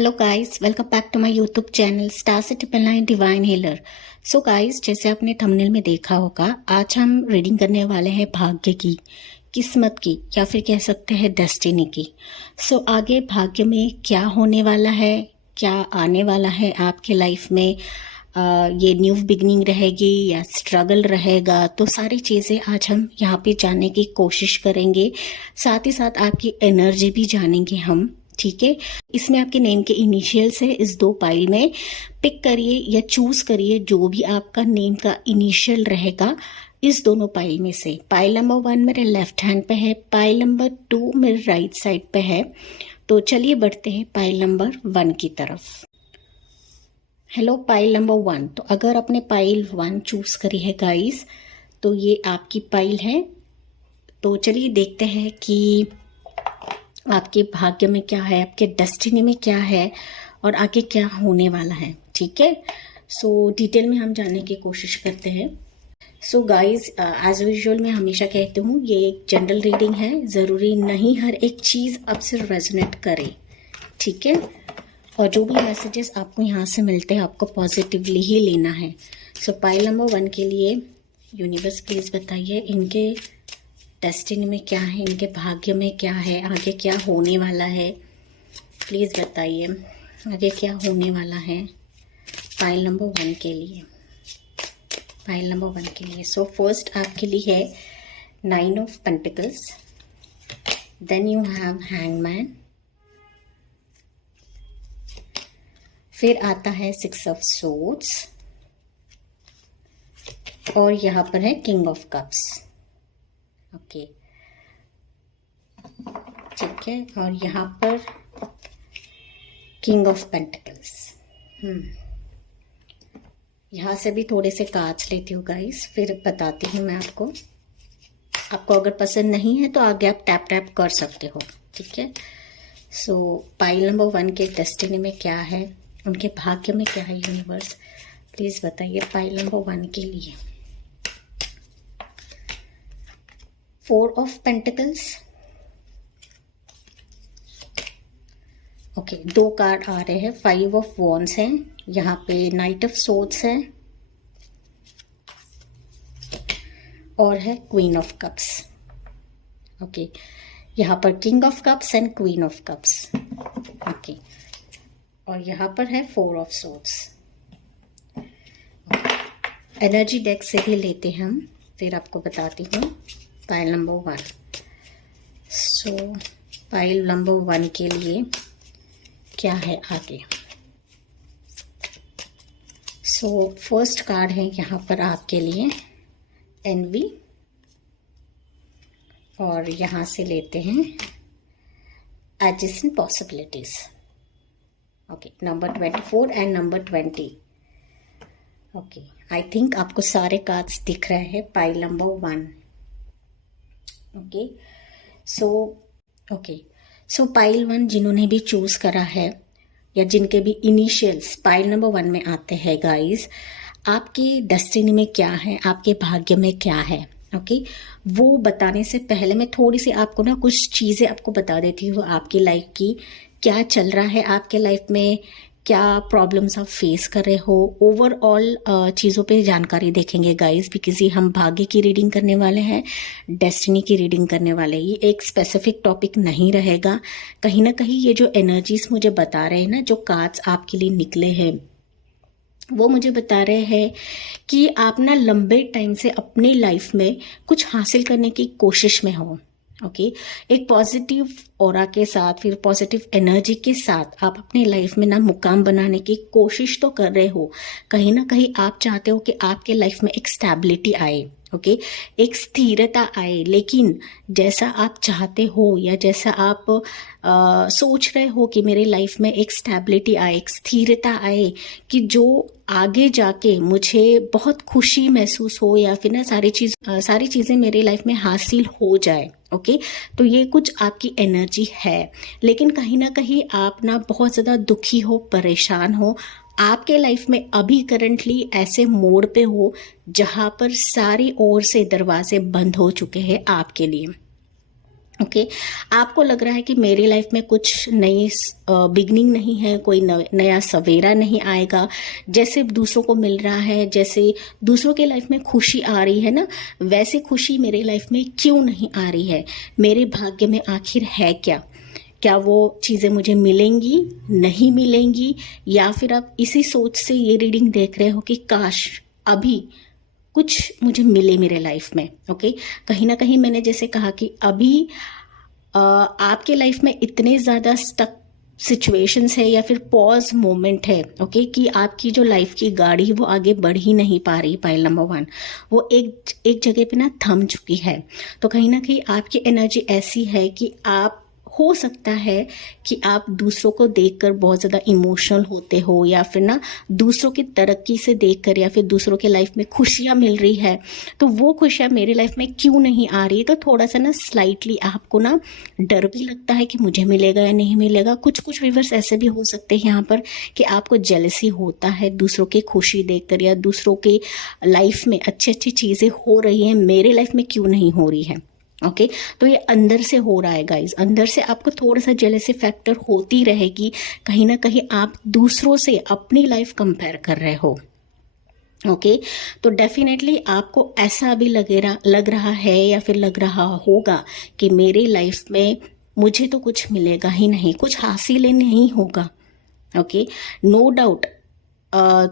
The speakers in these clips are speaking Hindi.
Hello guys, welcome back to my YouTube channel star से 999 डिवाइन हीलर। सो गाइस, जैसे आपने थंबनेल में देखा होगा, आज हम रीडिंग करने वाले हैं भाग्य की, किस्मत की, या फिर कह सकते हैं डेस्टिनी की। सो आगे भाग्य में क्या होने वाला है, क्या आने वाला है आपके लाइफ में, ये न्यू बिगनिंग रहेगी या स्ट्रगल रहेगा, तो सारी चीज़ें आज हम यहाँ पे जानने की कोशिश करेंगे। साथ ही साथ आपकी एनर्जी भी जानेंगे हम, ठीक है। इसमें आपके नेम के इनिशियल्स है, इस दो पाइल में पिक करिए या चूज करिए जो भी आपका नेम का इनिशियल रहेगा इस दोनों पाइल में से। पाइल नंबर 1 मेरे लेफ्ट हैंड पे है, पाइल नंबर 2 मेरे राइट साइड पे है। तो चलिए बढ़ते हैं पाइल नंबर 1 की तरफ। Hello pile number 1। तो अगर आपने पाइल 1 चूज करी है गाइस, तो ये आपकी पाइल है। तो चलिए देखते हैं कि आपके भाग्य में क्या है, आपके डेस्टिनी में क्या है और आगे क्या होने वाला है, ठीक है। सो डिटेल में हम जानने की कोशिश करते हैं। सो गाइस, एज यूजुअल मैं हमेशा कहती हूँ ये एक जनरल रीडिंग है, ज़रूरी नहीं हर एक चीज़ आपसे रेजोनेट करे, ठीक है। और जो भी मैसेजेस आपको यहाँ से मिलते हैं आपको पॉजिटिवली ही लेना है। सो पाइल नंबर 1 के लिए यूनिवर्स प्लीज़ बताइए इनके डेस्टिनी में क्या है, इनके भाग्य में क्या है, आगे क्या होने वाला है। प्लीज़ बताइए आगे क्या होने वाला है पाइल नंबर 1 के लिए, पाइल नंबर 1 के लिए। सो फर्स्ट आपके लिए है 9 of pentacles, then you have hangman, फिर आता है 6 ऑफ सोर्ड्स और यहाँ पर है किंग ऑफ कप्स। ओके, ठीक है। और यहाँ पर किंग ऑफ पेंटिकल्स। यहाँ से भी थोड़े से कार्ड्स लेती हूँ गाइस, फिर बताती हूँ मैं आपको। आपको अगर पसंद नहीं है तो आगे आप टैप टैप कर सकते हो, ठीक है। सो पाइल नंबर 1 के डेस्टिनी में क्या है, उनके भाग्य में क्या है, यूनिवर्स प्लीज़ बताइए पाइल नंबर 1 के लिए। 4 ऑफ पेंटिकल्स। ओके, 2 कार्ड आ रहे हैं, 5 ऑफ वॉन्ड्स हैं, यहाँ पे नाइट ऑफ सोर्ड्स है और है क्वीन ऑफ कप्स। ओके, यहाँ पर king of cups and queen of cups. Okay, और यहाँ पर है 4 ऑफ सोर्ड्स। एनर्जी डेक से ही लेते हैं हम, फिर आपको बताती हूँ पाइल नंबर 1। सो पाइल नंबर 1 के लिए क्या है आगे। सो फर्स्ट कार्ड है यहाँ पर आपके लिए एनवी, और यहाँ से लेते हैं adjacent possibilities. Okay, number 24 and number 20। Okay, I think आपको सारे कार्ड्स दिख रहे हैं पाइल नंबर 1। सो पाइल 1 जिन्होंने भी चूज करा है या जिनके भी इनिशियल्स पाइल नंबर 1 में आते हैं गाइस, आपकी डेस्टिनी में क्या है, आपके भाग्य में क्या है, ओके। वो बताने से पहले मैं थोड़ी सी आपको ना कुछ चीज़ें आपको बता देती हूँ आपकी लाइफ की, क्या चल रहा है आपके लाइफ में, क्या प्रॉब्लम्स आप फेस कर रहे हो, ओवरऑल चीज़ों पे जानकारी देखेंगे गाइस, बिकॉज ये हम भाग्य की रीडिंग करने वाले हैं, डेस्टिनी की रीडिंग करने वाले हैं। ये एक स्पेसिफिक टॉपिक नहीं रहेगा। कहीं ना कहीं ये जो एनर्जीज मुझे बता रहे हैं ना, जो कार्ड्स आपके लिए निकले हैं, वो मुझे बता रहे हैं कि आप ना लंबे टाइम से अपनी लाइफ में कुछ हासिल करने की कोशिश में हो, ओके। एक पॉजिटिव ऑरा के साथ, फिर पॉजिटिव एनर्जी के साथ आप अपनी लाइफ में ना मुकाम बनाने की कोशिश तो कर रहे हो। कहीं ना कहीं आप चाहते हो कि आपके लाइफ में एक स्टेबिलिटी आए, ओके, एक स्थिरता आए, लेकिन जैसा आप चाहते हो या जैसा आप सोच रहे हो कि मेरे लाइफ में एक स्टेबिलिटी आए, एक स्थिरता आए, कि जो आगे जाके मुझे बहुत खुशी महसूस हो, या फिर ना सारी चीज़ें मेरे लाइफ में हासिल हो जाए, ओके। तो ये कुछ आपकी एनर्जी है, लेकिन कहीं ना कहीं आप ना बहुत ज़्यादा दुखी हो, परेशान हो। आपके लाइफ में अभी करंटली ऐसे मोड़ पे हो जहाँ पर सारी ओर से दरवाजे बंद हो चुके हैं आपके लिए, ओके आपको लग रहा है कि मेरी लाइफ में कुछ नई बिगनिंग नहीं है, कोई नया सवेरा नहीं आएगा, जैसे दूसरों को मिल रहा है, जैसे दूसरों के लाइफ में खुशी आ रही है ना, वैसे खुशी मेरे लाइफ में क्यों नहीं आ रही है, मेरे भाग्य में आखिर है क्या, क्या वो चीज़ें मुझे मिलेंगी, नहीं मिलेंगी, या फिर आप इसी सोच से ये रीडिंग देख रहे हो कि काश अभी कुछ मुझे मिले मेरे लाइफ में। ओके कहीं ना कहीं मैंने जैसे कहा कि अभी आपके लाइफ में इतने ज़्यादा स्टक सिचुएशंस है या फिर पॉज मोमेंट है, ओके कि आपकी जो लाइफ की गाड़ी वो आगे बढ़ ही नहीं पा रही। पाइल नंबर 1 वो एक जगह पे ना थम चुकी है। तो कहीं ना कहीं आपकी एनर्जी ऐसी है कि आप हो सकता है कि आप दूसरों को देखकर बहुत ज़्यादा इमोशनल होते हो, या फिर ना दूसरों की तरक्की से देखकर, या फिर दूसरों के लाइफ में खुशियाँ मिल रही है तो वो खुशियाँ मेरे लाइफ में क्यों नहीं आ रही। तो थोड़ा सा ना स्लाइटली आपको ना डर भी लगता है कि मुझे मिलेगा या नहीं मिलेगा। कुछ व्यूअर्स ऐसे भी हो सकते हैं यहाँ पर कि आपको जेलसी होता है दूसरों की खुशी देखकर, या दूसरों के लाइफ में अच्छी अच्छी चीज़ें हो रही हैं, मेरे लाइफ में क्यों नहीं हो रही है। ओके तो ये अंदर से हो रहा है गाइज, अंदर से आपको थोड़ा सा जेलसी फैक्टर होती रहेगी। कहीं ना कहीं आप दूसरों से अपनी लाइफ कंपेयर कर रहे हो। ओके तो डेफिनेटली आपको ऐसा भी लग रहा है या फिर लग रहा होगा कि मेरी लाइफ में मुझे तो कुछ मिलेगा ही नहीं, कुछ हासिल ही नहीं होगा। ओके नो डाउट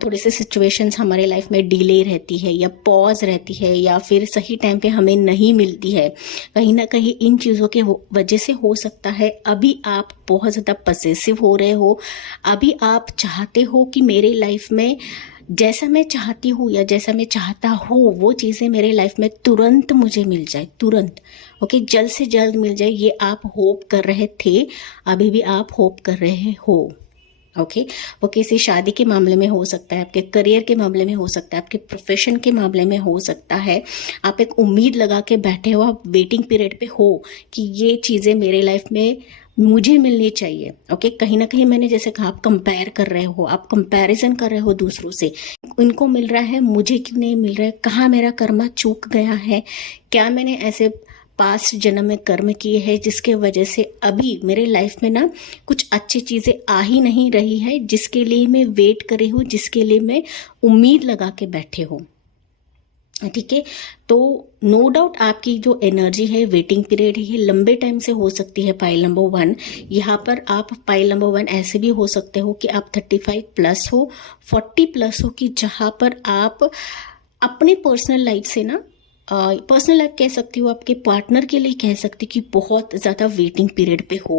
थोड़े से सिचुएशंस हमारे लाइफ में डिले रहती है या पॉज रहती है या फिर सही टाइम पे हमें नहीं मिलती है। कहीं ना कहीं इन चीज़ों के वजह से हो सकता है अभी आप बहुत ज़्यादा पसेसिव हो रहे हो, अभी आप चाहते हो कि मेरे लाइफ में जैसा मैं चाहती हूँ या जैसा मैं चाहता हूँ वो चीज़ें मेरे लाइफ में तुरंत मुझे मिल जाए, तुरंत। ओके जल्द से जल्द मिल जाए, ये आप होप कर रहे थे, अभी भी आप होप कर रहे हो। ओके वो किसी शादी के मामले में हो सकता है, आपके करियर के मामले में हो सकता है, आपके प्रोफेशन के मामले में हो सकता है। आप एक उम्मीद लगा के बैठे हो, आप वेटिंग पीरियड पे हो कि ये चीज़ें मेरे लाइफ में मुझे मिलनी चाहिए। ओके कहीं ना कहीं मैंने जैसे कहा आप कंपेयर कर रहे हो, आप कंपैरिजन कर रहे हो दूसरों से, इनको मिल रहा है मुझे क्यों नहीं मिल रहा है, कहाँ मेरा कर्मा चूक गया है, क्या मैंने ऐसे पास्ट जन्म में कर्म किए हैं जिसके वजह से अभी मेरे लाइफ में ना कुछ अच्छी चीज़ें आ ही नहीं रही है, जिसके लिए मैं वेट कर रही हूँ, जिसके लिए मैं उम्मीद लगा के बैठे हूँ। ठीक है तो नो डाउट आपकी जो एनर्जी है वेटिंग पीरियड है, ये लंबे टाइम से हो सकती है। पाइल नंबर 1 यहाँ पर आप पाइल नंबर 1 ऐसे भी हो सकते हो कि आप 35 प्लस हो, 40 प्लस हो, कि जहाँ पर आप अपने पर्सनल लाइफ से ना पर्सनल लाइफ कह सकती हूँ, आपके पार्टनर के लिए कह सकती कि बहुत ज़्यादा वेटिंग पीरियड पे हो।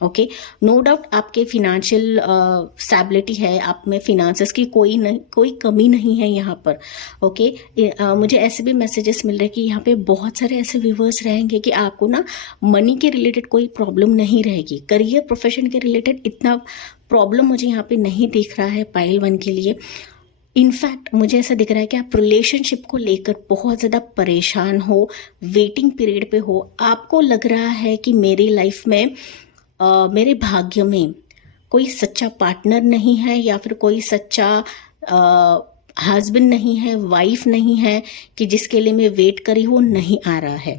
ओके नो डाउट आपके फिनेंशियल स्टेबिलिटी है, आप में फिनेंसेस की कोई कमी नहीं है यहाँ पर। ओके मुझे ऐसे भी मैसेजेस मिल रहे हैं कि यहाँ पे बहुत सारे ऐसे व्यूवर्स रहेंगे कि आपको ना मनी के रिलेटेड कोई प्रॉब्लम नहीं रहेगी, करियर प्रोफेशन के रिलेटेड इतना प्रॉब्लम मुझे यहाँ पे नहीं दिख रहा है पाइल 1 के लिए। इनफैक्ट मुझे ऐसा दिख रहा है कि आप रिलेशनशिप को लेकर बहुत ज़्यादा परेशान हो, वेटिंग पीरियड पे हो, आपको लग रहा है कि मेरी लाइफ में मेरे भाग्य में कोई सच्चा पार्टनर नहीं है, या फिर कोई सच्चा हस्बैंड नहीं है, वाइफ नहीं है, कि जिसके लिए मैं वेट करी हूँ नहीं आ रहा है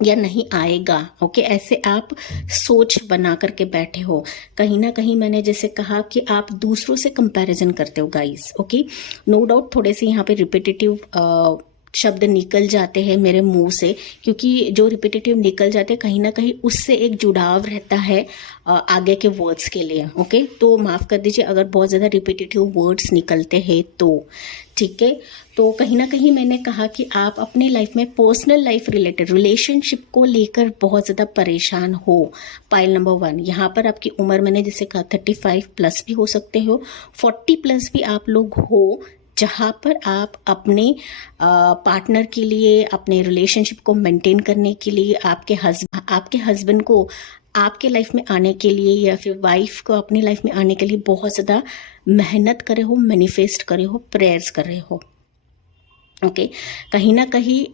या नहीं आएगा। ओके ऐसे आप सोच बना करके बैठे हो। कहीं ना कहीं मैंने जैसे कहा कि आप दूसरों से कंपैरिजन करते हो गाइस। ओके नो डाउट थोड़े से यहाँ पे रिपीटेटिव शब्द निकल जाते हैं मेरे मुंह से, क्योंकि जो रिपीटेटिव निकल जाते हैं कहीं ना कहीं उससे एक जुड़ाव रहता है आगे के वर्ड्स के लिए। ओके तो माफ़ कर दीजिए अगर बहुत ज़्यादा रिपीटेटिव वर्ड्स निकलते हैं तो, ठीक है। तो कहीं ना कहीं मैंने कहा कि आप अपने लाइफ में पर्सनल लाइफ रिलेटेड रिलेशनशिप को लेकर बहुत ज़्यादा परेशान हो। पाइल नंबर 1 यहाँ पर आपकी उम्र मैंने जैसे कहा 35 प्लस भी हो सकते हो, 40 प्लस भी आप लोग हो, जहाँ पर आप अपने पार्टनर के लिए, अपने रिलेशनशिप को मेंटेन करने के लिए, आपके हस्बैंड को आपके लाइफ में आने के लिए या फिर वाइफ को अपनी लाइफ में आने के लिए बहुत ज़्यादा मेहनत करे हो, मैनिफेस्ट करे हो, प्रेयर्स कर रहे हो। ओके कहीं ना कहीं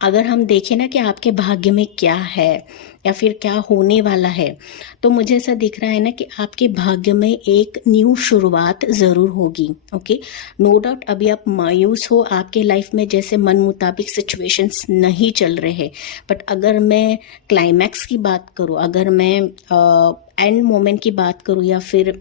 अगर हम देखें ना कि आपके भाग्य में क्या है या फिर क्या होने वाला है, तो मुझे ऐसा दिख रहा है ना कि आपके भाग्य में एक न्यू शुरुआत ज़रूर होगी। ओके, नो डाउट अभी आप मायूस हो, आपके लाइफ में जैसे मन मुताबिक सिचुएशंस नहीं चल रहे हैं, बट अगर मैं क्लाइमैक्स की बात करूँ, अगर मैं एंड मोमेंट की बात करूँ या फिर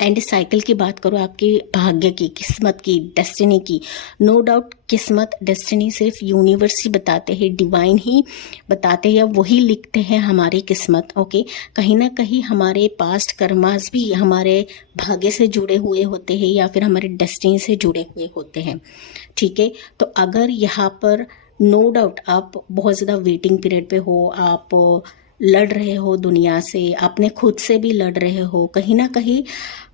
एंड साइकिल की बात करो, आपके भाग्य की, किस्मत की, डेस्टिनी की, नो डाउट किस्मत डेस्टिनी सिर्फ यूनिवर्स ही बताते हैं, डिवाइन ही बताते हैं या वही लिखते हैं हमारी किस्मत। ओके, कहीं ना कहीं हमारे पास्ट कर्मास भी हमारे भाग्य से जुड़े हुए होते हैं या फिर हमारे डेस्टिनी से जुड़े हुए होते हैं। ठीक है, तो अगर यहाँ पर नो डाउट आप बहुत ज़्यादा वेटिंग पीरियड पे हो, आप लड़ रहे हो दुनिया से, अपने खुद से भी लड़ रहे हो, कहीं ना कहीं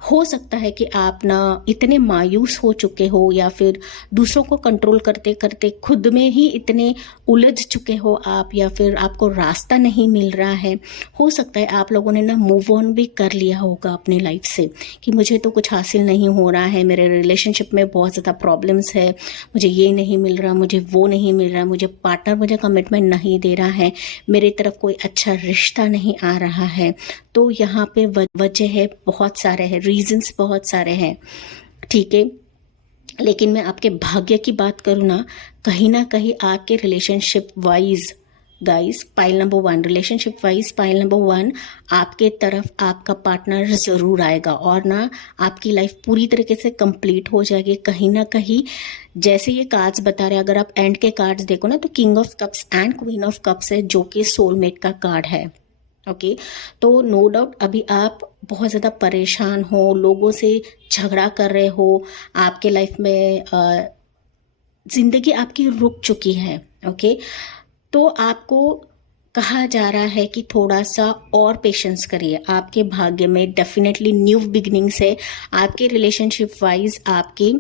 हो सकता है कि आप ना इतने मायूस हो चुके हो या फिर दूसरों को कंट्रोल करते करते खुद में ही इतने उलझ चुके हो आप, या फिर आपको रास्ता नहीं मिल रहा है। हो सकता है आप लोगों ने ना मूव ऑन भी कर लिया होगा अपनी लाइफ से कि मुझे तो कुछ हासिल नहीं हो रहा है, मेरे रिलेशनशिप में बहुत ज़्यादा प्रॉब्लम्स है, मुझे ये नहीं मिल रहा, मुझे वो नहीं मिल रहा, मुझे पार्टनर मुझे कमिटमेंट नहीं दे रहा है, मेरी तरफ कोई अच्छा रिश्ता नहीं आ रहा है। तो यहाँ पे वजह है बहुत सारे हैं, रीजंस बहुत सारे हैं। ठीक है, लेकिन मैं आपके भाग्य की बात करूँ ना कहीं आपके relationship wise guys, pile number 1, relationship wise pile number 1, आपके तरफ आपका पार्टनर ज़रूर आएगा और ना आपकी लाइफ पूरी तरीके से कंप्लीट हो जाएगी। कहीं ना कहीं जैसे ये कार्ड्स बता रहे हैं, अगर आप एंड के कार्ड्स देखो ना तो king of cups and queen of cups है, जो कि सोलमेट का कार्ड है। ओके, तो नो डाउट अभी आप बहुत ज़्यादा परेशान हो, लोगों से झगड़ा कर रहे हो, आपके लाइफ में ज़िंदगी आपकी रुक चुकी है। ओके, तो आपको कहा जा रहा है कि थोड़ा सा और पेशेंस करिए। आपके भाग्य में डेफिनेटली न्यू बिगिनिंग्स है, आपके रिलेशनशिप वाइज, आपकी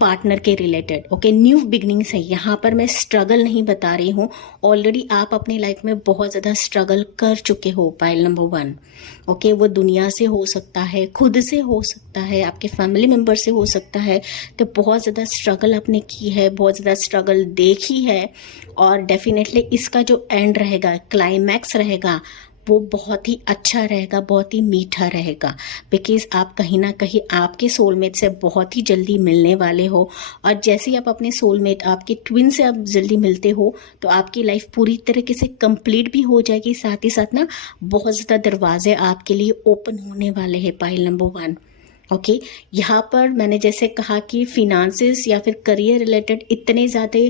पार्टनर के रिलेटेड। ओके, न्यू बिगनिंग्स है। यहाँ पर मैं स्ट्रगल नहीं बता रही हूँ, ऑलरेडी आप अपनी लाइफ में बहुत ज़्यादा स्ट्रगल कर चुके हो। पाइल नंबर 1, ओके, वो दुनिया से हो सकता है, खुद से हो सकता है, आपके फैमिली मेम्बर से हो सकता है। तो बहुत ज़्यादा स्ट्रगल आपने की है, बहुत ज़्यादा स्ट्रगल देखी है, और डेफिनेटली इसका जो एंड रहेगा, क्लाइमैक्स रहेगा, वो बहुत ही अच्छा रहेगा, बहुत ही मीठा रहेगा। बिकॉज आप कहीं ना कहीं आपके सोलमेट से बहुत ही जल्दी मिलने वाले हो, और जैसे ही आप अपने सोलमेट, आपके ट्विन से आप जल्दी मिलते हो, तो आपकी लाइफ पूरी तरीके से कंप्लीट भी हो जाएगी। साथ ही साथ ना बहुत ज़्यादा दरवाजे आपके लिए ओपन होने वाले हैं। पाइल नंबर 1, ओके, यहाँ पर मैंने जैसे कहा कि फिनांसेस या फिर करियर रिलेटेड इतने ज़्यादा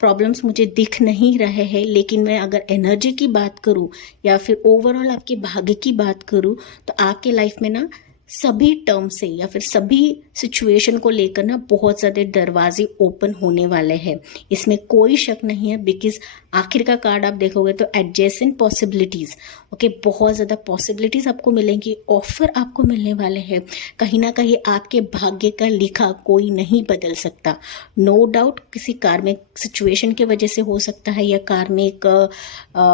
प्रॉब्लम्स मुझे दिख नहीं रहे हैं, लेकिन मैं अगर एनर्जी की बात करूँ या फिर ओवरऑल आपके भाग्य की बात करूँ, तो आपके लाइफ में ना सभी टर्म से या फिर सभी सिचुएशन को लेकर ना बहुत ज़्यादा दरवाजे ओपन होने वाले हैं, इसमें कोई शक नहीं है। बिकॉज आखिर का कार्ड आप देखोगे तो एडजेसेंट पॉसिबिलिटीज़, ओके, बहुत ज़्यादा पॉसिबिलिटीज़ आपको मिलेंगी, ऑफर आपको मिलने वाले हैं। कहीं ना कहीं आपके भाग्य का लिखा कोई नहीं बदल सकता। नो डाउट किसी कार्मिक सिचुएशन के वजह से हो सकता है, या कार्मिक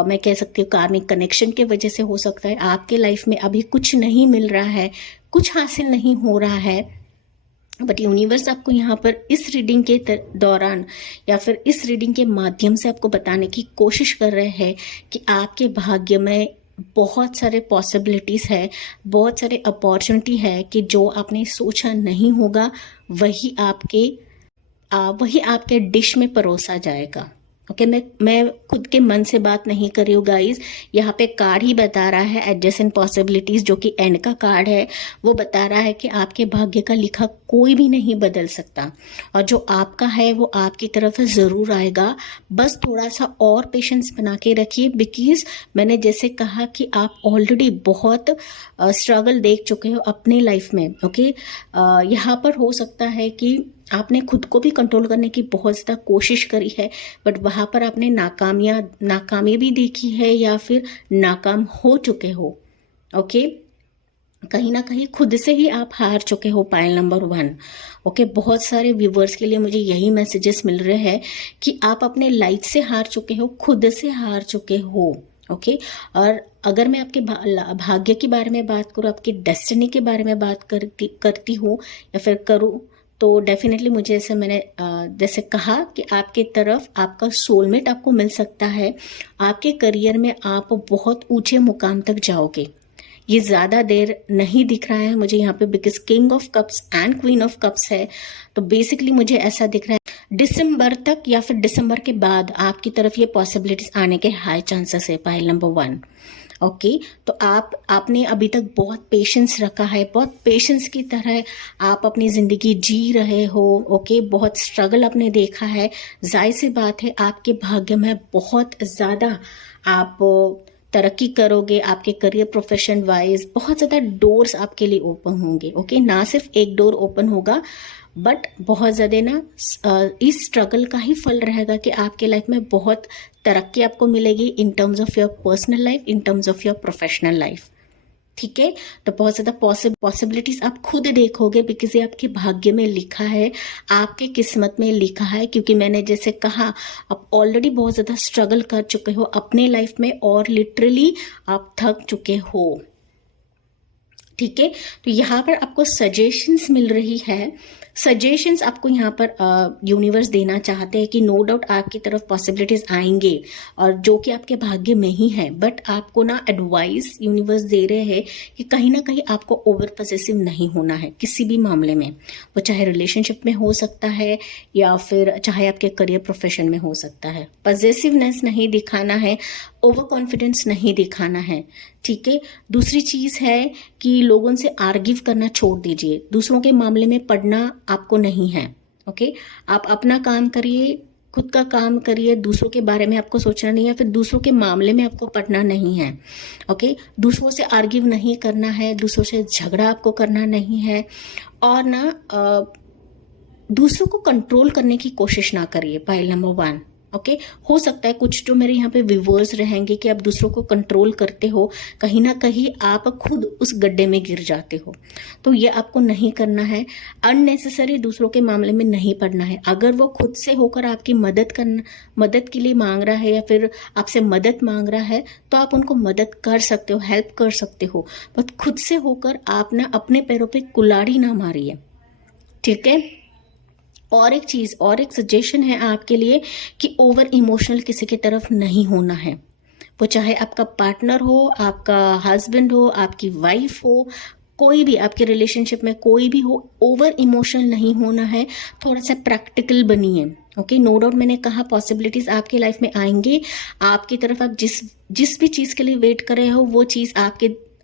मैं कह सकती हूँ कार्मिक कनेक्शन के वजह से हो सकता है। आपके लाइफ में अभी कुछ नहीं मिल रहा है, कुछ हासिल नहीं हो रहा है, बट यूनिवर्स आपको यहाँ पर इस रीडिंग के दौरान या फिर इस रीडिंग के माध्यम से आपको बताने की कोशिश कर रहे हैं कि आपके भाग्य में बहुत सारे पॉसिबिलिटीज़ है, बहुत सारे अपॉर्चुनिटी है कि जो आपने सोचा नहीं होगा वही आपके डिश में परोसा जाएगा। ओके, मैं खुद के मन से बात नहीं कर रही हूँ गाइज, यहाँ पे कार्ड ही बता रहा है एडजेसेंट पॉसिबिलिटीज, जो कि एंड का कार्ड है। वो बता रहा है कि आपके भाग्य का लिखा कोई भी नहीं बदल सकता, और जो आपका है वो आपकी तरफ ज़रूर आएगा। बस थोड़ा सा और पेशेंस बना के रखिए, बिकॉज मैंने जैसे कहा कि आप ऑलरेडी बहुत स्ट्रगल देख चुके हो अपनी लाइफ में। ओके, यहाँ पर हो सकता है कि आपने खुद को भी कंट्रोल करने की बहुत ज़्यादा कोशिश करी है, बट वहाँ पर आपने नाकामी भी देखी है या फिर नाकाम हो चुके हो। ओके, कहीं ना कहीं खुद से ही आप हार चुके हो। पाइल नंबर 1, ओके, बहुत सारे व्यूवर्स के लिए मुझे यही मैसेजेस मिल रहे हैं कि आप अपने लाइफ से हार चुके हो, खुद से हार चुके हो। ओके, और अगर मैं आपके भाग्य के बारे में बात करूँ, आपकी डेस्टिनी के बारे में बात करती हूँ या फिर करूँ, तो डेफिनेटली मुझे ऐसे मैंने जैसे कहा कि आपके तरफ आपका सोलमेट आपको मिल सकता है। आपके करियर में आप बहुत ऊंचे मुकाम तक जाओगे। ये ज़्यादा देर नहीं दिख रहा है मुझे यहाँ पे, because king of cups and queen of cups है। तो बेसिकली मुझे ऐसा दिख रहा है दिसंबर तक या फिर दिसंबर के बाद आपकी तरफ ये पॉसिबिलिटीज आने के हाई चांसेस है, पाइल नंबर 1। ओके, तो आपने अभी तक बहुत पेशेंस रखा है, बहुत पेशेंस की तरह आप अपनी ज़िंदगी जी रहे हो। ओके, बहुत स्ट्रगल आपने देखा है। जाहिर सी बात है आपके भाग्य में बहुत ज़्यादा आप तरक्की करोगे। आपके करियर प्रोफेशन वाइज बहुत ज़्यादा डोर्स आपके लिए ओपन होंगे। ओके, ना सिर्फ एक डोर ओपन होगा, बट बहुत ज़्यादा ना इस स्ट्रगल का ही फल रहेगा कि आपके लाइफ में बहुत तरक्की आपको मिलेगी in terms of your personal life, in terms of your professional life. ठीक है, तो बहुत ज़्यादा पॉसिबिलिटीज आप खुद देखोगे, बिकॉज ये आपके भाग्य में लिखा है, आपके किस्मत में लिखा है। क्योंकि मैंने जैसे कहा, आप ऑलरेडी बहुत ज़्यादा स्ट्रगल कर चुके हो अपने लाइफ में और लिटरली आप थक चुके हो। ठीक है, तो यहाँ पर आपको सजेशंस मिल रही है। सजेशंस आपको यहाँ पर यूनिवर्स देना चाहते हैं कि नो डाउट आपकी तरफ पॉसिबिलिटीज आएंगे और जो कि आपके भाग्य में ही है, बट आपको ना एडवाइस यूनिवर्स दे रहे हैं कि कहीं ना कहीं आपको ओवर पॉसेसिव नहीं होना है किसी भी मामले में। वो चाहे रिलेशनशिप में हो सकता है या फिर चाहे आपके करियर प्रोफेशन में हो सकता है। पॉसेसिवनेस नहीं दिखाना है, ओवर कॉन्फिडेंस नहीं दिखाना है। ठीक है, दूसरी चीज़ है कि लोगों से आर्ग्यू करना छोड़ दीजिए, दूसरों के मामले में पढ़ना आपको नहीं है। ओके, आप अपना काम करिए, खुद का काम करिए, दूसरों के बारे में आपको सोचना नहीं है, फिर दूसरों के मामले में आपको पढ़ना नहीं है। ओके, दूसरों से आर्ग्यू नहीं करना है, दूसरों से झगड़ा आपको करना नहीं है, और ना दूसरों को कंट्रोल करने की कोशिश ना करिए, पाइल नंबर 1। ओके, हो सकता है कुछ जो मेरे यहाँ पे व्यूवर्स रहेंगे कि आप दूसरों को कंट्रोल करते हो, कहीं ना कहीं आप खुद उस गड्ढे में गिर जाते हो। तो ये आपको नहीं करना है। अननेसेसरी दूसरों के मामले में नहीं पड़ना है। अगर वो खुद से होकर आपकी मदद के लिए मांग रहा है या फिर आपसे मदद मांग रहा है, तो आप उनको मदद कर सकते हो, हेल्प कर सकते हो, बट खुद से होकर आप ना अपने पैरों पे कुल्हाड़ी ना मारिए। ठीक है, और एक चीज, और एक सजेशन है आपके लिए कि ओवर इमोशनल किसी की तरफ नहीं होना है। वो चाहे आपका पार्टनर हो, आपका हस्बैंड हो, आपकी वाइफ हो, कोई भी आपके रिलेशनशिप में कोई भी हो, ओवर इमोशनल नहीं होना है। थोड़ा सा प्रैक्टिकल बनिए। ओके, नो डाउट मैंने कहा पॉसिबिलिटीज आपके लाइफ में आएंगे। आपकी तरफ आप जिस भी चीज के लिए वेट कर रहे हो वो चीज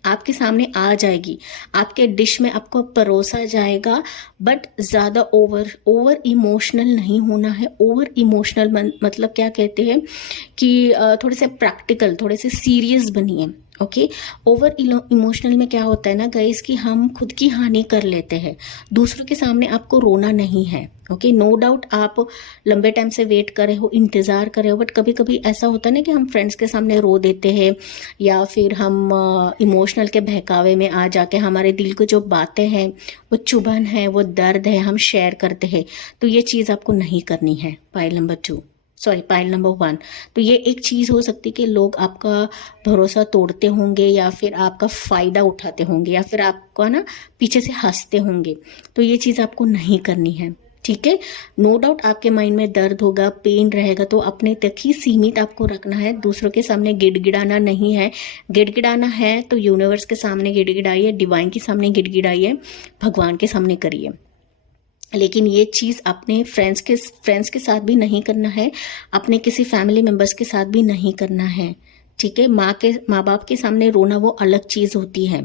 आपके सामने आ जाएगी, आपके डिश में आपको परोसा जाएगा। बट ज्यादा ओवर इमोशनल नहीं होना है। ओवर इमोशनल मतलब क्या कहते हैं कि थोड़े से प्रैक्टिकल, थोड़े से सीरियस बनिए। ओके, ओवर इमोशनल में क्या होता है ना गाइस कि हम खुद की हानि कर लेते हैं। दूसरों के सामने आपको रोना नहीं है। ओके, नो डाउट आप लंबे टाइम से वेट कर रहे हो, इंतजार कर रहे हो, बट कभी कभी ऐसा होता है ना कि हम फ्रेंड्स के सामने रो देते हैं या फिर हम इमोशनल के बहकावे में आ जाके हमारे दिल को जो बातें हैं, वो चुभन है, वो दर्द है, हम शेयर करते हैं। तो ये चीज़ आपको नहीं करनी है, पाइल नंबर 1। तो ये एक चीज हो सकती है कि लोग आपका भरोसा तोड़ते होंगे या फिर आपका फायदा उठाते होंगे या फिर आपको ना पीछे से हंसते होंगे। तो ये चीज आपको नहीं करनी है। ठीक है, नो डाउट आपके माइंड में दर्द होगा, पेन रहेगा, तो अपने तक ही सीमित आपको रखना है। दूसरों के सामने गिड़गिड़ाना नहीं है। गिड़गिड़ाना है तो यूनिवर्स के सामने गिड़गिड़ाइए, डिवाइन के सामने गिड़गिड़ाइए, भगवान के सामने करिए। लेकिन ये चीज़ अपने फ्रेंड्स के साथ भी नहीं करना है, अपने किसी फैमिली मेंबर्स के साथ भी नहीं करना है। ठीक है, माँ बाप के सामने रोना वो अलग चीज़ होती है।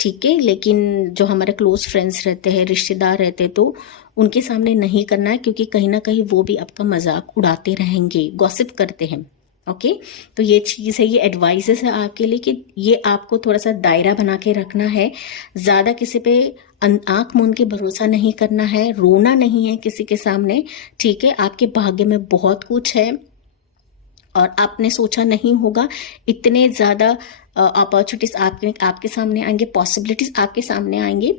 ठीक है, लेकिन जो हमारे क्लोज फ्रेंड्स रहते हैं, रिश्तेदार रहते हैं, तो उनके सामने नहीं करना है, क्योंकि कहीं ना कहीं वो भी आपका मजाक उड़ाते रहेंगे, गॉसिप करते हैं। ओके, तो ये चीज़ है, ये एडवाइसेस है आपके लिए कि ये आपको थोड़ा सा दायरा बना के रखना है। ज़्यादा किसी पे आंख मूंद के भरोसा नहीं करना है, रोना नहीं है किसी के सामने। ठीक है, आपके भाग्य में बहुत कुछ है और आपने सोचा नहीं होगा इतने ज़्यादा अपॉर्चुनिटीज आपके सामने आएंगे, पॉसिबिलिटीज आपके सामने आएंगे,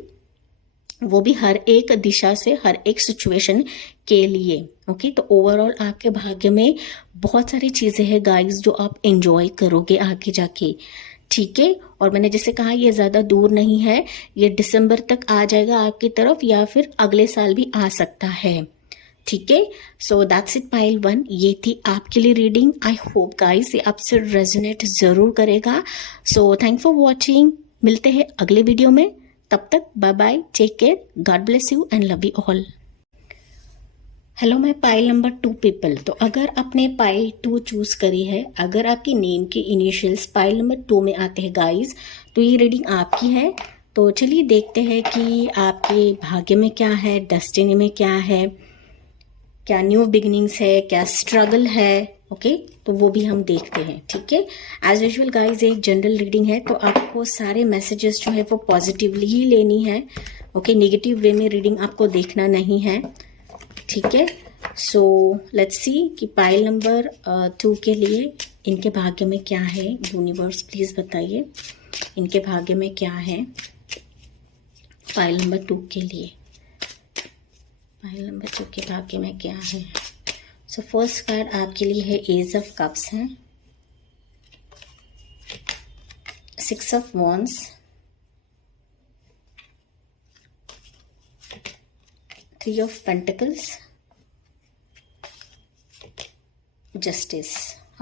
वो भी हर एक दिशा से, हर एक सिचुएशन के लिए। ओके, तो ओवरऑल आपके भाग्य में बहुत सारी चीज़ें हैं गाइस जो आप एंजॉय करोगे आगे जाके। ठीक है। और मैंने जैसे कहा ये ज़्यादा दूर नहीं है, ये दिसंबर तक आ जाएगा आपकी तरफ या फिर अगले साल भी आ सकता है। ठीक है। सो दैट्स इट पाइल 1, ये थी आपके लिए रीडिंग। आई होप गाइस ये आपसे रेजोनेट जरूर करेगा। सो थैंक फॉर वॉचिंग, मिलते हैं अगले वीडियो में, तब तक bye bye, take care, God bless you and love you all. Hello मैं पाइल नंबर 2 पीपल। तो अगर आपने पाइल 2 चूज करी है, अगर आपकी नेम के इनिशियल्स पाइल नंबर 2 में आते हैं गाइस, तो ये रीडिंग आपकी है। तो चलिए देखते हैं कि आपके भाग्य में क्या है, डेस्टिनी में क्या है, क्या न्यू बिगिनिंग्स है, क्या स्ट्रगल है। ओके तो वो भी हम देखते हैं। ठीक है। एज यूजुअल गाइज एक जनरल रीडिंग है, तो आपको सारे मैसेजेस जो है वो पॉजिटिवली ही लेनी है। ओके नेगेटिव वे में रीडिंग आपको देखना नहीं है। ठीक है। सो लेट्स सी कि पाइल नंबर 2 के लिए इनके भाग्य में क्या है। यूनिवर्स प्लीज बताइए इनके भाग्य में क्या है पाइल नंबर 2 के लिए। पाइल नंबर 2 के भाग्य में क्या है। सो फर्स्ट कार्ड आपके लिए है एज ऑफ कप्स है, 6 of wands, 3 of pentacles, justice.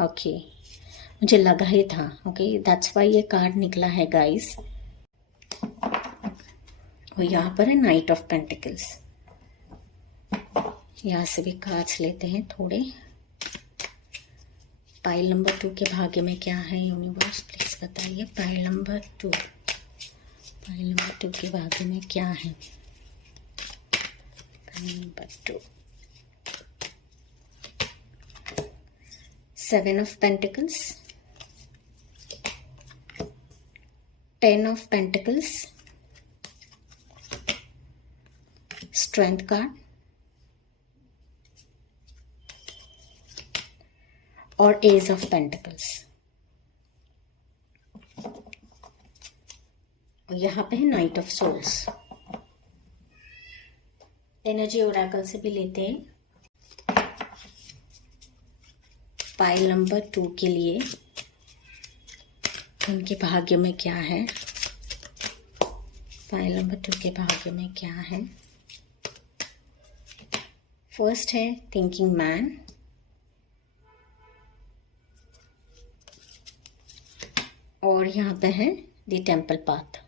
Okay मुझे लगा ही था। ओके दैट्स वाई ये कार्ड निकला है गाइस। और यहाँ पर है नाइट ऑफ पेंटिकल्स। यहाँ से भी कार्ड्स लेते हैं थोड़े। पाइल नंबर 2 के भाग्य में क्या है यूनिवर्स प्लीज बताइए। पाइल नंबर 2 के भाग्य में क्या है। Pile number 2 7 of pentacles, 10 of pentacles, strength card और एज ऑफ पेंटिकल्स। और यहाँ पे है knight of souls. Energy oracle से भी लेते हैं पाइल नंबर 2 के लिए उनके भाग्य में क्या है। पाइल नंबर 2 के भाग्य में क्या है। फर्स्ट है थिंकिंग मैन, और यहाँ पे है the temple path.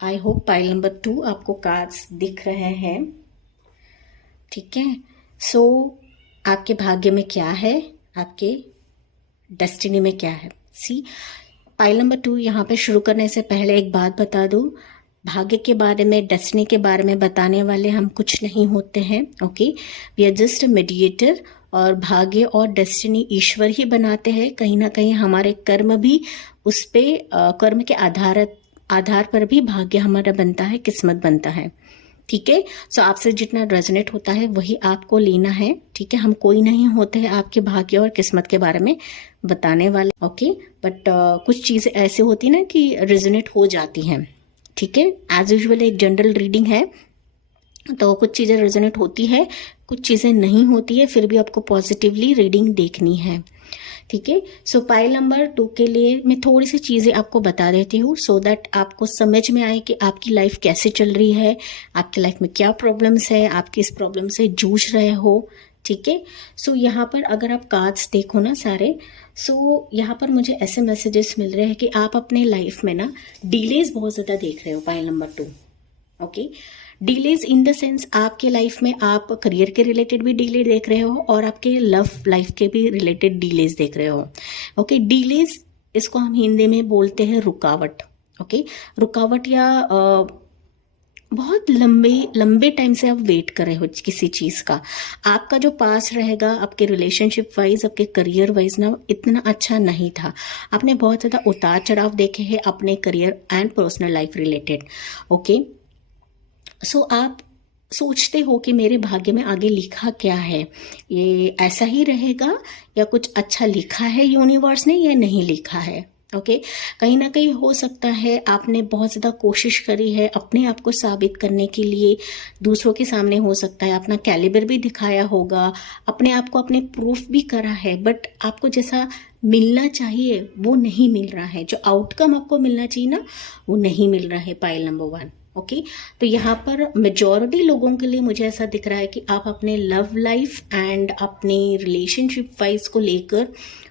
I hope pile number 2 आपको कार्ड्स दिख रहे हैं। ठीक है। सो आपके भाग्य में क्या है, आपके डेस्टिनी में क्या है। सी पाइल नंबर 2 यहाँ पे शुरू करने से पहले एक बात बता दूं, भाग्य के बारे में, डेस्टिनी के बारे में बताने वाले हम कुछ नहीं होते हैं। Okay we are just mediator, और भाग्य और डेस्टिनी ईश्वर ही बनाते हैं। कहीं ना कहीं हमारे कर्म भी उस पे कर्म के आधार पर भी भाग्य हमारा बनता है, किस्मत बनता है। ठीक है। सो आपसे जितना रेजोनेट होता है वही आपको लेना है। ठीक है। हम कोई नहीं होते हैं आपके भाग्य और किस्मत के बारे में बताने वाले। ओके बट कुछ चीजें ऐसे होती ना कि रेजोनेट हो जाती हैं। ठीक है। एज यूजुअल एक जनरल रीडिंग है, तो कुछ चीजें रेजोनेट होती है, कुछ चीजें नहीं होती है, फिर भी आपको पॉजिटिवली रीडिंग देखनी है। ठीक है। सो पाइल नंबर 2 के लिए मैं थोड़ी सी चीजें आपको बता देती हूँ, सो दैट आपको समझ में आए कि आपकी लाइफ कैसे चल रही है, आपकी लाइफ में क्या प्रॉब्लम्स है, आप किस प्रॉब्लम से जूझ रहे हो। ठीक है। सो यहाँ पर अगर आप कार्ड्स देखो ना सारे, सो यहाँ पर मुझे ऐसे मैसेजेस मिल रहे हैं कि आप अपने लाइफ में ना डिलेज बहुत ज्यादा देख रहे हो। Pile number 2 okay delays in the sense आपके लाइफ में आप करियर के रिलेटेड भी डिले देख रहे हो और आपके लव लाइफ के भी रिलेटेड डिलेज देख रहे हो। ओके डिलेज इसको हम हिंदी में बोलते हैं रुकावट। ओके रुकावट या बहुत लंबे टाइम से आप वेट कर रहे हो किसी चीज का। आपका जो पास रहेगा आपके रिलेशनशिप वाइज, आपके करियर वाइज ना इतना अच्छा नहीं था। आपने बहुत ज्यादा उतार चढ़ाव देखे हैं अपने career and personal life related. Okay so आप सोचते हो कि मेरे भाग्य में आगे लिखा क्या है, ये ऐसा ही रहेगा या कुछ अच्छा लिखा है यूनिवर्स ने या नहीं लिखा है। ओके कहीं ना कहीं हो सकता है आपने बहुत ज़्यादा कोशिश करी है अपने आप को साबित करने के लिए, दूसरों के सामने हो सकता है अपना कैलिबर भी दिखाया होगा, अपने आप को आपने प्रूफ भी करा है, बट आपको जैसा मिलना चाहिए वो नहीं मिल रहा है, जो आउटकम आपको मिलना चाहिए ना वो नहीं मिल रहा है। Pile number 1। ओके तो यहाँ पर मेजॉरिटी लोगों के लिए मुझे ऐसा दिख रहा है कि आप अपने लव लाइफ एंड अपने रिलेशनशिप वाइज को लेकर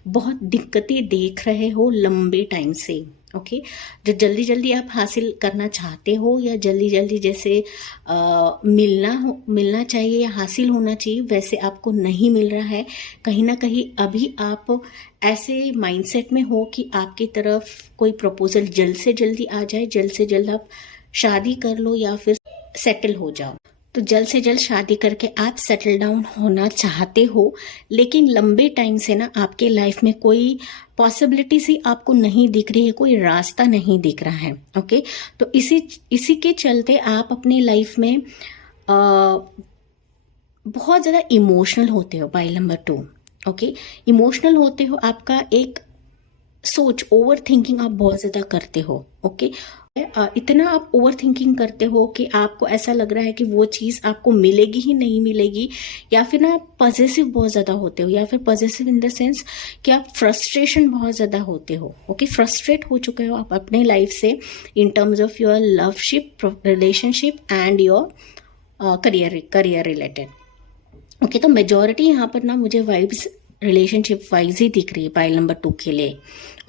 बहुत दिक्कतें देख रहे हो लंबे टाइम से। ओके जो जल्दी जल्दी आप हासिल करना चाहते हो या जल्दी जल्दी जैसे मिलना चाहिए या हासिल होना चाहिए वैसे आपको नहीं मिल रहा है। कहीं ना कहीं अभी आप ऐसे माइंडसेट में हो कि आपकी तरफ कोई प्रपोजल जल्द से जल्दी आ जाए, जल्द से जल्द आप शादी कर लो या फिर सेटल हो जाओ। तो जल्द से जल्द शादी करके आप सेटल डाउन होना चाहते हो, लेकिन लंबे टाइम से ना आपके लाइफ में कोई पॉसिबिलिटी सी आपको नहीं दिख रही है, कोई रास्ता नहीं दिख रहा है। ओके तो इसी के चलते आप अपनी लाइफ में बहुत ज़्यादा इमोशनल होते हो। Pile number 2। ओके इमोशनल होते हो, आपका एक सोच ओवर थिंकिंग आप बहुत ज़्यादा करते हो। ओके इतना आप ओवर थिंकिंग करते हो कि आपको ऐसा लग रहा है कि वो चीज़ आपको मिलेगी ही नहीं मिलेगी, या फिर ना पॉजेसिव बहुत ज़्यादा होते हो, या फिर पॉजेसिव इन द सेंस कि आप फ्रस्ट्रेशन बहुत ज़्यादा होते हो। ओके फ्रस्ट्रेट हो चुके हो आप अपने लाइफ से in terms of your loveship, relationship and your career related. Okay तो मेजॉरिटी यहाँ पर ना मुझे वाइब्स रिलेशनशिप वाइज ही दिख रही है पाइल नंबर 2 के लिए।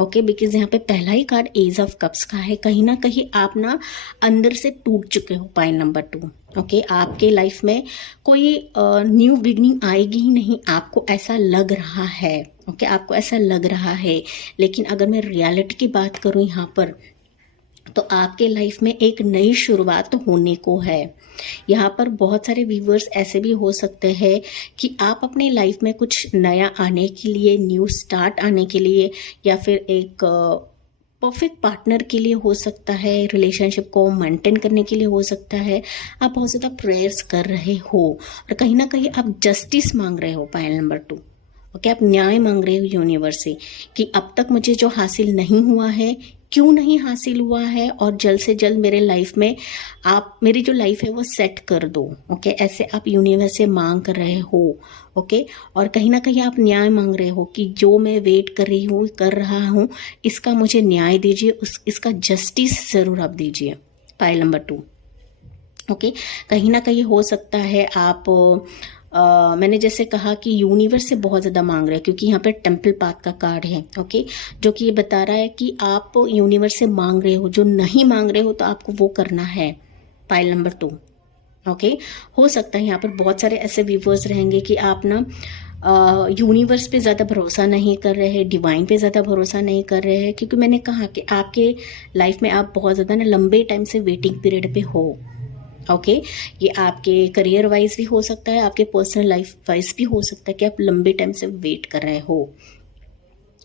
ओके बिकॉज यहाँ पे पहला ही कार्ड एज ऑफ कप्स का है। कहीं ना कहीं आप ना अंदर से टूट चुके हो पाइल नंबर 2। ओके आपके लाइफ में कोई न्यू बिगनिंग आएगी ही नहीं, आपको ऐसा लग रहा है। ओके आपको ऐसा लग रहा है, लेकिन अगर मैं रियलिटी की बात करूँ यहाँ पर तो आपके लाइफ में एक नई शुरुआत होने को है। यहाँ पर बहुत सारे व्यूवर्स ऐसे भी हो सकते हैं कि आप अपने लाइफ में कुछ नया आने के लिए, न्यू स्टार्ट आने के लिए, या फिर एक परफेक्ट पार्टनर के लिए हो सकता है, रिलेशनशिप को मेंटेन करने के लिए हो सकता है, आप बहुत ज़्यादा प्रेयर्स कर रहे हो और कहीं ना कहीं आप जस्टिस मांग रहे हो। Pile number 2। ओके आप न्याय मांग रहे हो यूनिवर्स से कि अब तक मुझे जो हासिल नहीं हुआ है क्यों नहीं हासिल हुआ है, और जल्द से जल्द मेरे लाइफ में आप मेरी जो लाइफ है वो सेट कर दो। ओके ऐसे आप यूनिवर्स से मांग कर रहे हो। ओके और कहीं ना कहीं आप न्याय मांग रहे हो कि जो मैं वेट कर रही हूँ, कर रहा हूँ, इसका मुझे न्याय दीजिए, इसका जस्टिस ज़रूर आप दीजिए। Pile number 2। ओके कहीं ना कहीं हो सकता है आप मैंने जैसे कहा कि यूनिवर्स से बहुत ज़्यादा मांग रहे हैं, क्योंकि यहाँ पे टेम्पल पाथ का कार्ड है। ओके जो कि ये बता रहा है कि आप यूनिवर्स से मांग रहे हो, जो नहीं मांग रहे हो तो आपको वो करना है। Pile number 2। ओके हो सकता है यहाँ पर बहुत सारे ऐसे व्यूवर्स रहेंगे कि आप ना यूनिवर्स पे ज़्यादा भरोसा नहीं कर रहे हैं, डिवाइन पे ज़्यादा भरोसा नहीं कर रहे हैं, क्योंकि मैंने कहा कि आपके लाइफ में आप बहुत ज़्यादा ना लंबे टाइम से वेटिंग पीरियड पे हो। ओके ये आपके करियर वाइज भी हो सकता है, आपके पर्सनल लाइफ वाइज भी हो सकता है कि आप लंबे टाइम से वेट कर रहे हो।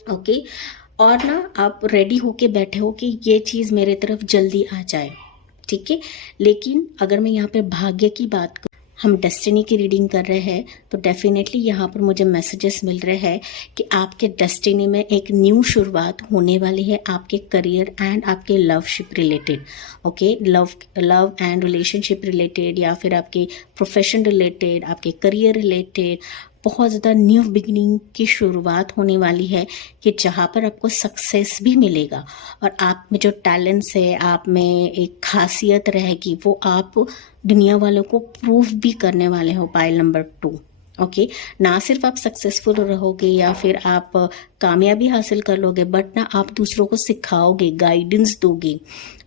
ओके और ना आप रेडी होके बैठे हो कि ये चीज़ मेरे तरफ जल्दी आ जाए। ठीक है लेकिन अगर मैं यहाँ पे भाग्य की बात करूँ, हम डेस्टिनी की रीडिंग कर रहे हैं, तो डेफिनेटली यहाँ पर मुझे मैसेजेस मिल रहे हैं कि आपके डेस्टिनी में एक न्यू शुरुआत होने वाली है, आपके करियर एंड आपके loveship related. Okay love and relationship related, या फिर आपके प्रोफेशन रिलेटेड, आपके करियर रिलेटेड बहुत ज़्यादा न्यू बिगिनिंग की शुरुआत होने वाली है कि जहाँ पर आपको सक्सेस भी मिलेगा और आप में जो टैलेंट्स है, आप में एक खासियत रहेगी, वो आप दुनिया वालों को प्रूफ भी करने वाले हो। Pile number 2। ओके ना सिर्फ आप सक्सेसफुल रहोगे या फिर आप कामयाबी हासिल कर लोगे, बट ना आप दूसरों को सिखाओगे, गाइडेंस दोगे।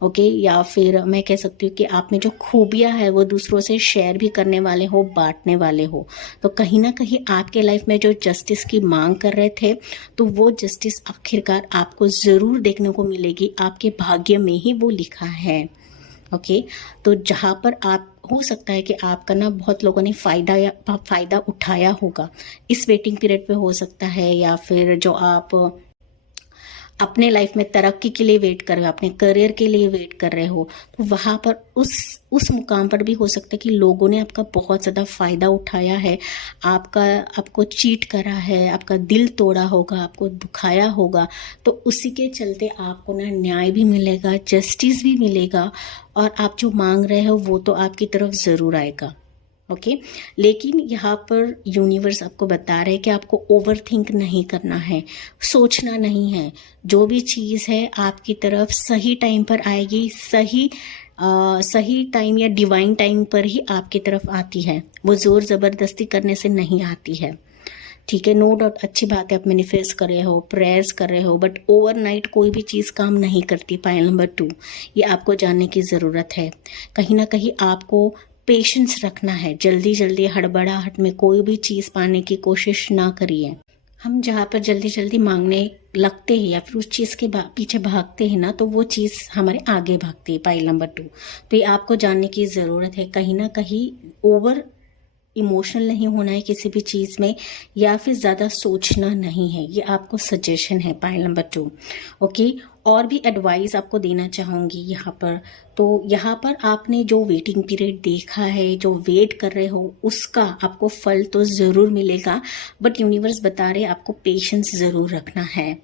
ओके या फिर मैं कह सकती हूँ कि आप में जो खूबियाँ है वो दूसरों से शेयर भी करने वाले हो, बांटने वाले हो। तो कहीं ना कहीं आपके लाइफ में जो जस्टिस की मांग कर रहे थे, तो वो जस्टिस आखिरकार आपको ज़रूर देखने को मिलेगी, आपके भाग्य में ही वो लिखा है। ओके तो जहाँ पर आप हो सकता है कि आपका ना बहुत लोगों ने फ़ायदा उठाया होगा इस वेटिंग पीरियड पे हो सकता है, या फिर जो आप अपने लाइफ में तरक्की के लिए वेट कर रहे हो, अपने करियर के लिए वेट कर रहे हो, तो वहां पर उस मुकाम पर भी हो सकता है कि लोगों ने आपका बहुत ज़्यादा फ़ायदा उठाया है, आपको चीट करा है, आपका दिल तोड़ा होगा, आपको दुखाया होगा। तो उसी के चलते आपको ना न्याय भी मिलेगा, जस्टिस भी मिलेगा, और आप जो मांग रहे हो वो तो आपकी तरफ ज़रूर आएगा। ओके लेकिन यहाँ पर यूनिवर्स आपको बता रहे हैं कि आपको ओवर थिंक नहीं करना है, सोचना नहीं है। जो भी चीज़ है आपकी तरफ सही टाइम पर आएगी, सही टाइम या डिवाइन टाइम पर ही आपकी तरफ आती है, वो ज़ोर ज़बरदस्ती करने से नहीं आती है। ठीक है, नो डाउट अच्छी बात है, आप मैनिफेस्ट कर रहे हो, प्रेयर्स कर रहे हो, बट ओवरनाइट कोई भी चीज़ काम नहीं करती। पॉइंट नंबर 2, ये आपको जानने की ज़रूरत है। कहीं ना कहीं आपको पेशेंस रखना है, जल्दी जल्दी हड़बड़ाहट में कोई भी चीज़ पाने की कोशिश ना करिए। हम जहाँ पर जल्दी जल्दी मांगने लगते हैं या फिर उस चीज़ के पीछे भागते हैं ना, तो वो चीज़ हमारे आगे भागती है। पाइल नंबर 2, तो ये आपको जानने की ज़रूरत है। कहीं ना कहीं ओवर इमोशनल नहीं होना है किसी भी चीज़ में, या फिर ज़्यादा सोचना नहीं है, ये आपको सजेशन है। Pile number 2, okay. और भी एडवाइस आपको देना चाहूँगी यहाँ पर। तो यहाँ पर आपने जो वेटिंग पीरियड देखा है, जो वेट कर रहे हो, उसका आपको फल तो ज़रूर मिलेगा, बट यूनिवर्स बता रहे आपको पेशेंस ज़रूर रखना है।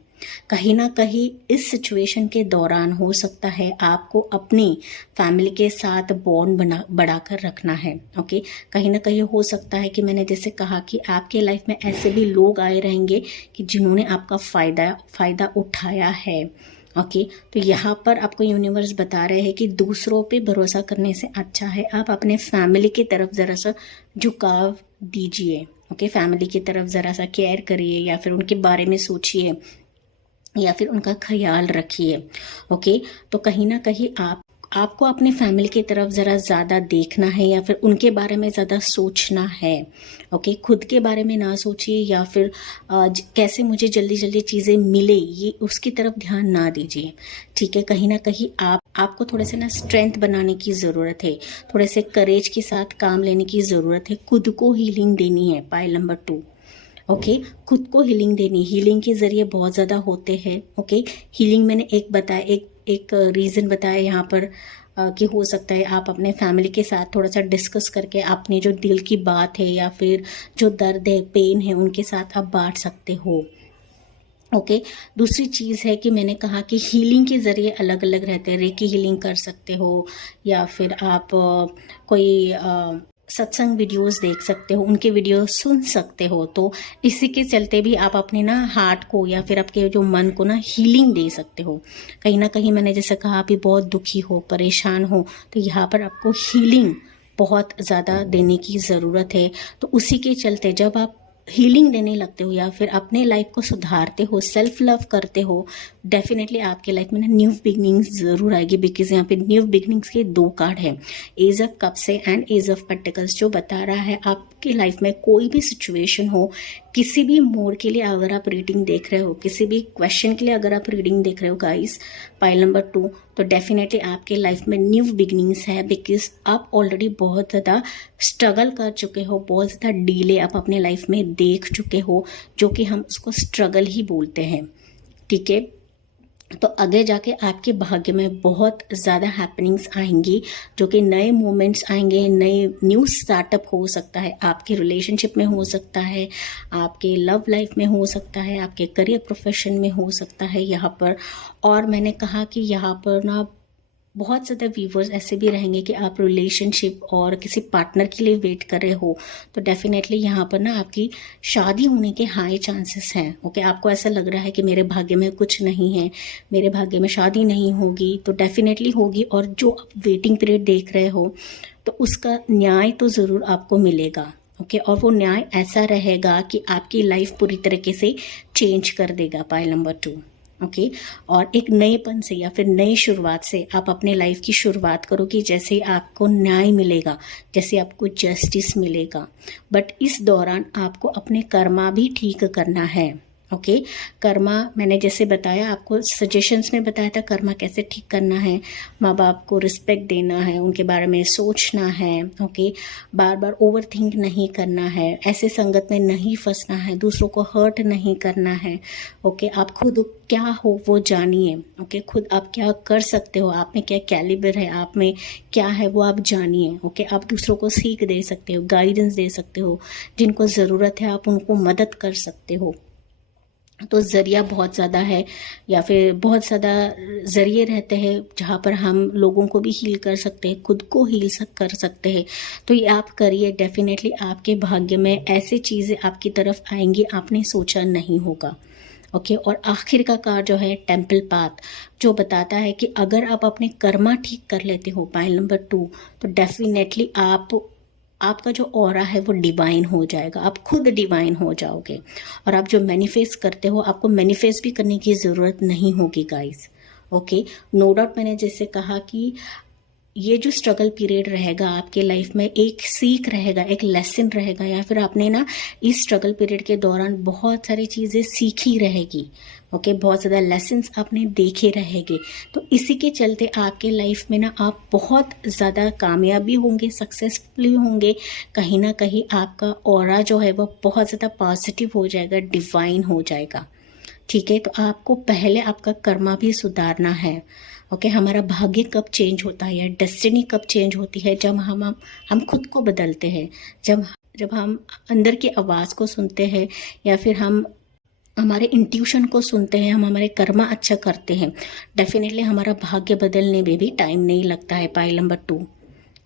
कहीं ना कहीं इस सिचुएशन के दौरान हो सकता है आपको अपनी फैमिली के साथ बॉन्ड बढ़ाकर रखना है। ओके, कहीं ना कहीं हो सकता है कि मैंने जैसे कहा कि आपके लाइफ में ऐसे भी लोग आए रहेंगे कि जिन्होंने आपका फ़ायदा उठाया है। ओके, तो यहाँ पर आपको यूनिवर्स बता रहे हैं कि दूसरों पे भरोसा करने से अच्छा है आप अपने फैमिली की तरफ ज़रा सा झुकाव दीजिए। ओके, फैमिली की तरफ ज़रा सा केयर करिए, या फिर उनके बारे में सोचिए, या फिर उनका ख्याल रखिए। ओके, तो कहीं ना कहीं आपको अपने फैमिली की तरफ ज़रा ज़्यादा देखना है, या फिर उनके बारे में ज़्यादा सोचना है। ओके, खुद के बारे में ना सोचिए, या फिर कैसे मुझे जल्दी जल्दी चीज़ें मिले, ये उसकी तरफ ध्यान ना दीजिए। ठीक है, कहीं ना कहीं आपको थोड़े से ना स्ट्रेंथ बनाने की ज़रूरत है, थोड़े से करेज के साथ काम लेने की ज़रूरत है, खुद को हीलिंग देनी है। पाइल नंबर 2, ओके, खुद को हीलिंग देनी। हीलिंग के ज़रिए बहुत ज़्यादा होते हैं। ओके, हीलिंग मैंने एक बताया, एक रीज़न बताया यहाँ पर कि हो सकता है आप अपने फैमिली के साथ थोड़ा सा डिस्कस करके अपने जो दिल की बात है, या फिर जो दर्द है, पेन है, उनके साथ आप बांट सकते हो। ओके, दूसरी चीज़ है कि मैंने कहा कि हीलिंग के ज़रिए अलग अलग रहते हैं। रेकी हीलिंग कर सकते हो, या फिर आप कोई सत्संग वीडियोस देख सकते हो, उनके वीडियो सुन सकते हो। तो इसी के चलते भी आप अपने ना हार्ट को, या फिर आपके जो मन को ना हीलिंग दे सकते हो। कहीं ना कहीं मैंने जैसे कहा, आप बहुत दुखी हो, परेशान हो, तो यहाँ पर आपको हीलिंग बहुत ज़्यादा देने की ज़रूरत है। तो उसी के चलते जब आप हीलिंग देने लगते हो, या फिर अपने लाइफ को सुधारते हो, सेल्फ लव करते हो, डेफिनेटली आपके लाइफ में ना न्यू बिगनिंग्स ज़रूर आएगी। बिकॉज यहाँ पे न्यू बिगनिंग्स के 2 कार्ड है, एज ऑफ कप्स से एंड एज ऑफ पेंटिकल्स, जो बता रहा है आपकी लाइफ में कोई भी सिचुएशन हो, किसी भी मोड के लिए अगर आप रीडिंग देख रहे हो, किसी भी क्वेश्चन के लिए अगर आप रीडिंग देख रहे हो गाइस, पाइल नंबर 2, तो डेफिनेटली आपके लाइफ में न्यू बिगनिंग्स है। बिकॉज आप ऑलरेडी बहुत ज़्यादा स्ट्रगल कर चुके हो, बहुत ज़्यादा डीले आप अपने लाइफ में देख चुके हो, जो कि हम उसको स्ट्रगल ही बोलते हैं। ठीक है, तो आगे जाके आपके भाग्य में बहुत ज़्यादा हैपनिंग्स आएंगी, जो कि नए मोमेंट्स आएंगे, नए न्यू स्टार्टअप हो सकता है, आपके रिलेशनशिप में हो सकता है, आपके लव लाइफ में हो सकता है, आपके करियर प्रोफेशन में हो सकता है यहाँ पर। और मैंने कहा कि यहाँ पर ना बहुत ज़्यादा व्यूवर्स ऐसे भी रहेंगे कि आप रिलेशनशिप और किसी पार्टनर के लिए वेट कर रहे हो, तो डेफिनेटली यहाँ पर ना आपकी शादी होने के हाई चांसेस हैं। ओके, आपको ऐसा लग रहा है कि मेरे भाग्य में कुछ नहीं है, मेरे भाग्य में शादी नहीं होगी, तो डेफिनेटली होगी। और जो आप वेटिंग पीरियड देख रहे हो, तो उसका न्याय तो ज़रूर आपको मिलेगा। ओके, और वो न्याय ऐसा रहेगा कि आपकी लाइफ पूरी तरीके से चेंज कर देगा। पाइल नंबर 2, ओके, और एक नएपन से या फिर नई शुरुआत से आप अपने लाइफ की शुरुआत करोगे, जैसे आपको न्याय मिलेगा, जैसे आपको जस्टिस मिलेगा। बट इस दौरान आपको अपने कर्मा भी ठीक करना है। ओके कर्मा मैंने जैसे बताया, आपको सजेशंस में बताया था कर्मा कैसे ठीक करना है। माँ बाप को रिस्पेक्ट देना है, उनके बारे में सोचना है। ओके बार बार ओवर थिंक नहीं करना है, ऐसे संगत में नहीं फंसना है, दूसरों को हर्ट नहीं करना है। ओके आप खुद क्या हो वो जानिए। ओके खुद आप क्या कर सकते हो, आप में क्या कैलिबर है, आप में क्या है वो आप जानिए। ओके आप दूसरों को सीख दे सकते हो, गाइडेंस दे सकते हो, जिनको ज़रूरत है आप उनको मदद कर सकते हो। तो ज़रिया बहुत ज़्यादा है, या फिर बहुत ज़्यादा ज़रिए रहते हैं जहाँ पर हम लोगों को भी हील कर सकते हैं, खुद को हील कर सकते हैं। तो ये आप करिए, डेफिनेटली आपके भाग्य में ऐसी चीज़ें आपकी तरफ आएंगी आपने सोचा नहीं होगा। ओके और आखिर का कार्ड जो है टेम्पल पाथ, जो बताता है कि अगर आप अपने कर्मा ठीक कर लेते हो, पाइल नंबर 2, तो डेफिनेटली आपका जो ऑरा है वो डिवाइन हो जाएगा, आप खुद डिवाइन हो जाओगे। और आप जो मैनिफेस्ट करते हो आपको मैनिफेस्ट भी करने की ज़रूरत नहीं होगी गाइस। ओके नो डाउट मैंने जैसे कहा कि ये जो स्ट्रगल पीरियड रहेगा आपके लाइफ में एक सीख रहेगा, एक लेसन रहेगा, या फिर आपने ना इस स्ट्रगल पीरियड के दौरान बहुत सारी चीज़ें सीखी रहेगी। ओके बहुत ज़्यादा लेसन्स आपने देखे रहेंगे। तो इसी के चलते आपके लाइफ में ना आप बहुत ज़्यादा कामयाबी होंगे, सक्सेसफुली होंगे। कहीं ना कहीं आपका ऑरा जो है वो बहुत ज़्यादा पॉजिटिव हो जाएगा, डिवाइन हो जाएगा। ठीक है तो आपको पहले आपका कर्मा भी सुधारना है। ओके हमारा भाग्य कब चेंज होता है या डेस्टिनी कब चेंज होती है, जब हम खुद को बदलते हैं, जब हम अंदर की आवाज़ को सुनते हैं, या फिर हम हमारे इंट्यूशन को सुनते हैं, हम हमारे कर्मा अच्छा करते हैं। डेफिनेटली हमारा भाग्य बदलने में भी टाइम नहीं लगता है। पाइल नंबर 2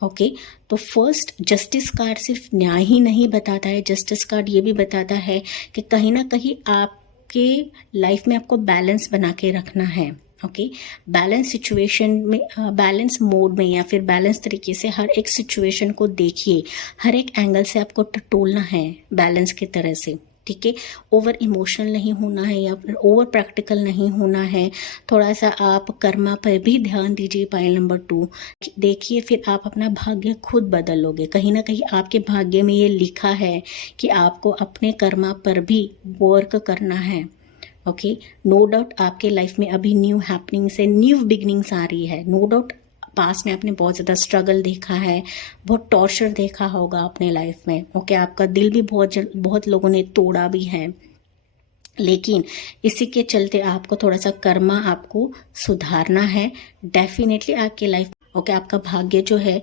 ओके तो फर्स्ट जस्टिस कार्ड सिर्फ न्याय ही नहीं बताता है, जस्टिस कार्ड ये भी बताता है कि कहीं ना कहीं आपके लाइफ में आपको बैलेंस बना के रखना है। ओके बैलेंस सिचुएशन में, बैलेंस मोड में, या फिर बैलेंस तरीके से हर एक सिचुएशन को देखिए, हर एक एंगल से आपको टटोलना है बैलेंस की तरह से। ठीक है ओवर इमोशनल नहीं होना है या फिर ओवर प्रैक्टिकल नहीं होना है। थोड़ा सा आप कर्मा पर भी ध्यान दीजिए। पाइल नंबर 2 देखिए, फिर आप अपना भाग्य खुद बदलोगे। कहीं ना कहीं आपके भाग्य में ये लिखा है कि आपको अपने कर्मा पर भी वर्क करना है। ओके नो डाउट आपके लाइफ में अभी न्यू हैपनिंग्स है, न्यू बिगिनिंग्स आ रही है। नो डाउट पास में आपने बहुत ज़्यादा स्ट्रगल देखा है, बहुत टॉर्चर देखा होगा अपने लाइफ में। ओके आपका दिल भी बहुत लोगों ने तोड़ा भी है, लेकिन इसी के चलते आपको थोड़ा सा कर्मा आपको सुधारना है। डेफिनेटली आपके लाइफ ओके आपका भाग्य जो है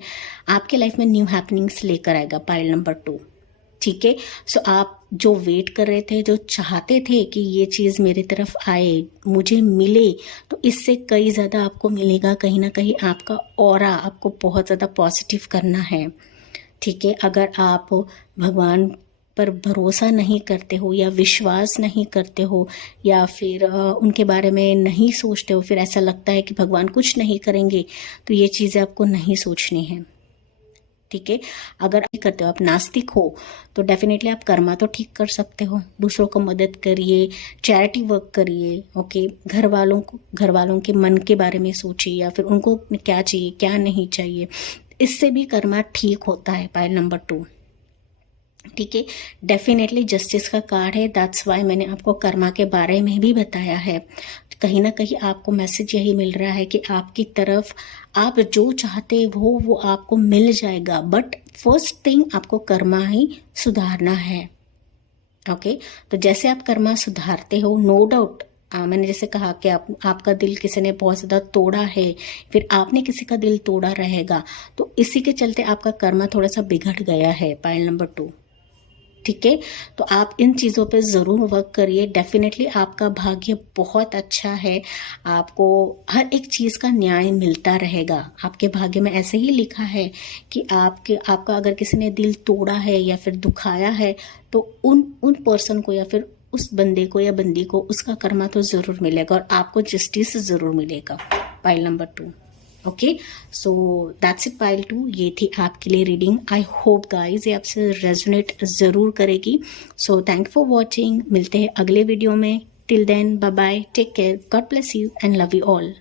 आपके लाइफ में न्यू हैपनिंग्स लेकर आएगा। पाइल नंबर 2 ठीक है सो आप जो वेट कर रहे थे, जो चाहते थे कि ये चीज़ मेरी तरफ आए, मुझे मिले, तो इससे कई ज़्यादा आपको मिलेगा। कहीं ना कहीं आपका ऑरा आपको बहुत ज़्यादा पॉजिटिव करना है। ठीक है अगर आप भगवान पर भरोसा नहीं करते हो या विश्वास नहीं करते हो या फिर उनके बारे में नहीं सोचते हो, फिर ऐसा लगता है कि भगवान कुछ नहीं करेंगे, तो ये चीज़ें आपको नहीं सोचनी है। ठीक है अगर करते हो, आप नास्तिक हो, तो डेफिनेटली आप कर्मा तो ठीक कर सकते हो। दूसरों को मदद करिए, चैरिटी वर्क करिए। ओके घर वालों के मन के बारे में सोचिए, या फिर उनको क्या चाहिए क्या नहीं चाहिए, इससे भी कर्मा ठीक होता है। पाइल नंबर 2 ठीक है डेफिनेटली जस्टिस का कार्ड है, दैट्स वाई मैंने आपको कर्मा के बारे में भी बताया है। कहीं ना कहीं आपको मैसेज यही मिल रहा है कि आपकी तरफ आप जो चाहते हो वो आपको मिल जाएगा, बट फर्स्ट थिंग आपको कर्मा ही सुधारना है। ओके तो जैसे आप कर्मा सुधारते हो, नो डाउट मैंने जैसे कहा कि आपका दिल किसी ने बहुत ज़्यादा तोड़ा है, फिर आपने किसी का दिल तोड़ा रहेगा, तो इसी के चलते आपका कर्मा थोड़ा सा बिगड़ गया है। पाइल नंबर 2 ठीक है तो आप इन चीज़ों पे ज़रूर वर्क करिए। डेफिनेटली आपका भाग्य बहुत अच्छा है, आपको हर एक चीज़ का न्याय मिलता रहेगा। आपके भाग्य में ऐसे ही लिखा है कि आपका अगर किसी ने दिल तोड़ा है या फिर दुखाया है, तो उन पर्सन को या फिर उस बंदे को या बंदी को उसका कर्मा तो ज़रूर मिलेगा और आपको जस्टिस ज़रूर मिलेगा। Pile number 2 okay so that's it. Pile 2 ये थी आपके लिए रीडिंग। आई होप गाइज ये आपसे रेजोनेट ज़रूर करेगी। सो थैंक फॉर वॉचिंग, मिलते हैं अगले वीडियो में। Till then bye bye, take care, God bless you and love you all.